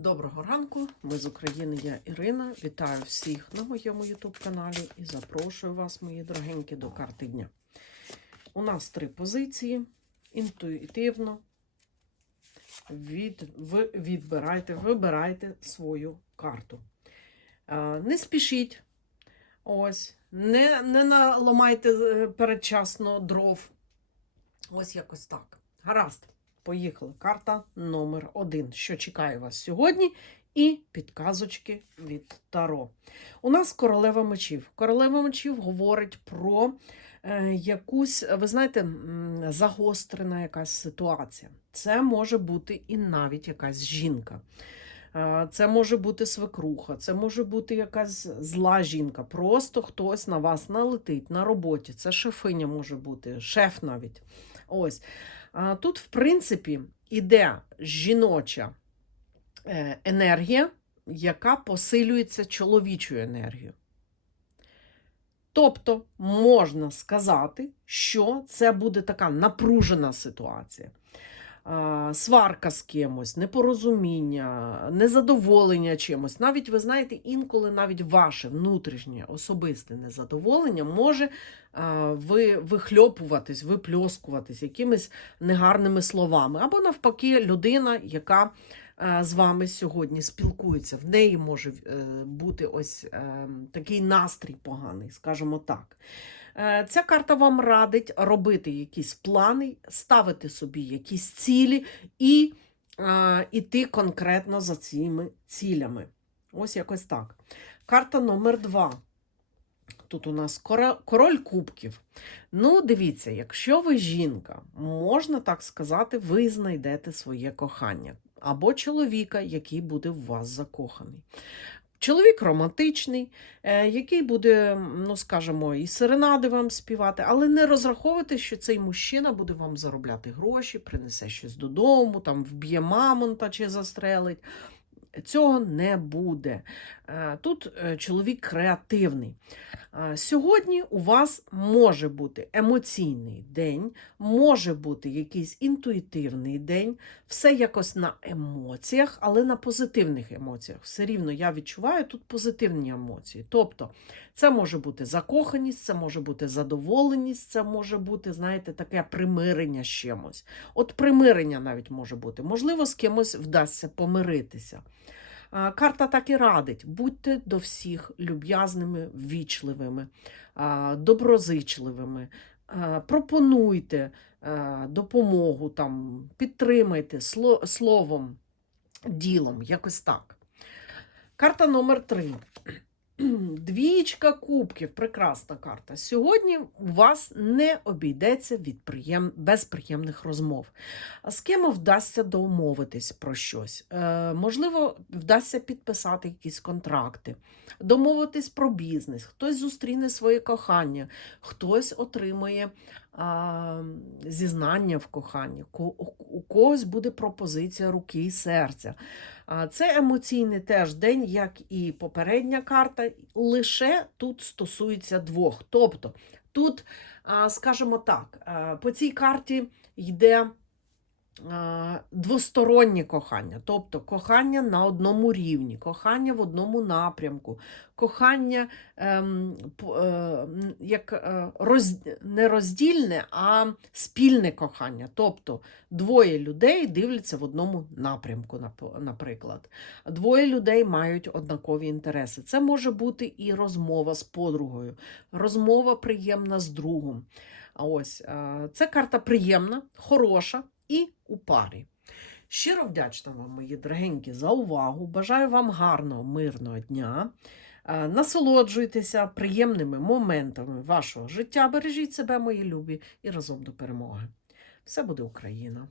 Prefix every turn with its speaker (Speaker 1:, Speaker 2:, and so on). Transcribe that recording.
Speaker 1: Доброго ранку, ми з України, я Ірина. Вітаю всіх на моєму YouTube каналі і запрошую вас, мої дорогенькі, до карти дня. У нас три позиції. Інтуїтивно від, ви відбирайте, вибирайте свою карту. Е, Не спішіть. Ось, не, не наламайте е, передчасно дров. Ось якось так. Гаразд. Поїхали. Карта номер один. Що чекає вас сьогодні? І підказочки від Таро. У нас королева мечів. Королева мечів говорить про е, якусь, ви знаєте, загострена якась ситуація. Це може бути і навіть якась жінка. Е, Це може бути свекруха, це може бути якась зла жінка. Просто хтось на вас налетить на роботі. Це шефиня може бути, шеф навіть. Ось. Тут, в принципі, іде жіноча е, енергія, яка посилюється чоловічою енергією. Тобто, можна сказати, що це буде така напружена ситуація. Сварка з кимось, непорозуміння, незадоволення чимось. Навіть, ви знаєте, інколи навіть ваше внутрішнє особисте незадоволення може ви, вихльопуватись, випльоскуватись якимись негарними словами. Або навпаки, людина, яка з вами сьогодні спілкується, в неї може е, бути ось е, такий настрій поганий, скажімо так. Е, Ця карта вам радить робити якісь плани, ставити собі якісь цілі і е, іти конкретно за цими цілями. Ось якось так. Карта номер два. Тут у нас король кубків. Ну, дивіться, якщо ви жінка, можна так сказати, ви знайдете своє кохання. Або чоловіка, який буде в вас закоханий. Чоловік романтичний, е, який буде, ну скажімо, і серенади вам співати, але не розраховуйте, що цей мужчина буде вам заробляти гроші, принесе щось додому, там вб'є мамонта чи застрелить. Цього не буде. Е, Тут е, чоловік креативний. Е, Сьогодні у вас може бути емоційний день, може бути якийсь інтуїтивний день, все якось на емоціях, але на позитивних емоціях. Все рівно я відчуваю тут позитивні емоції. Тобто, це може бути закоханість, це може бути задоволеність, це може бути, знаєте, таке примирення з чимось. От примирення навіть може бути. Можливо, з кимось вдасться помиритися. Карта так і радить: будьте до всіх люб'язними, ввічливими, доброзичливими, пропонуйте допомогу, там, підтримайте словом, ділом, якось так. Карта номер три. Двічка кубків, прекрасна карта. Сьогодні у вас не обійдеться від приєм... без приємних розмов. А з ким вдасться домовитись про щось? Е, можливо, вдасться підписати якісь контракти, домовитись про бізнес, хтось зустріне своє кохання, хтось отримає а, зізнання в коханні, у когось буде пропозиція руки і серця. А, Це емоційний теж день, як і попередня карта, лише тут стосується двох. Тобто тут, скажімо так, по цій карті йде двостороннє кохання, тобто кохання на одному рівні, кохання в одному напрямку, кохання ем, е, як е, роз, не роздільне, а спільне кохання. Тобто двоє людей дивляться в одному напрямку, наприклад. Двоє людей мають однакові інтереси. Це може бути і розмова з подругою, розмова приємна з другом. Ось е, це карта приємна, хороша і у парі. Щиро вдячна вам, мої дорогенькі, за увагу. Бажаю вам гарного, мирного дня. Е, Насолоджуйтеся приємними моментами вашого життя. Бережіть себе, мої любі, і разом до перемоги. Все буде Україна!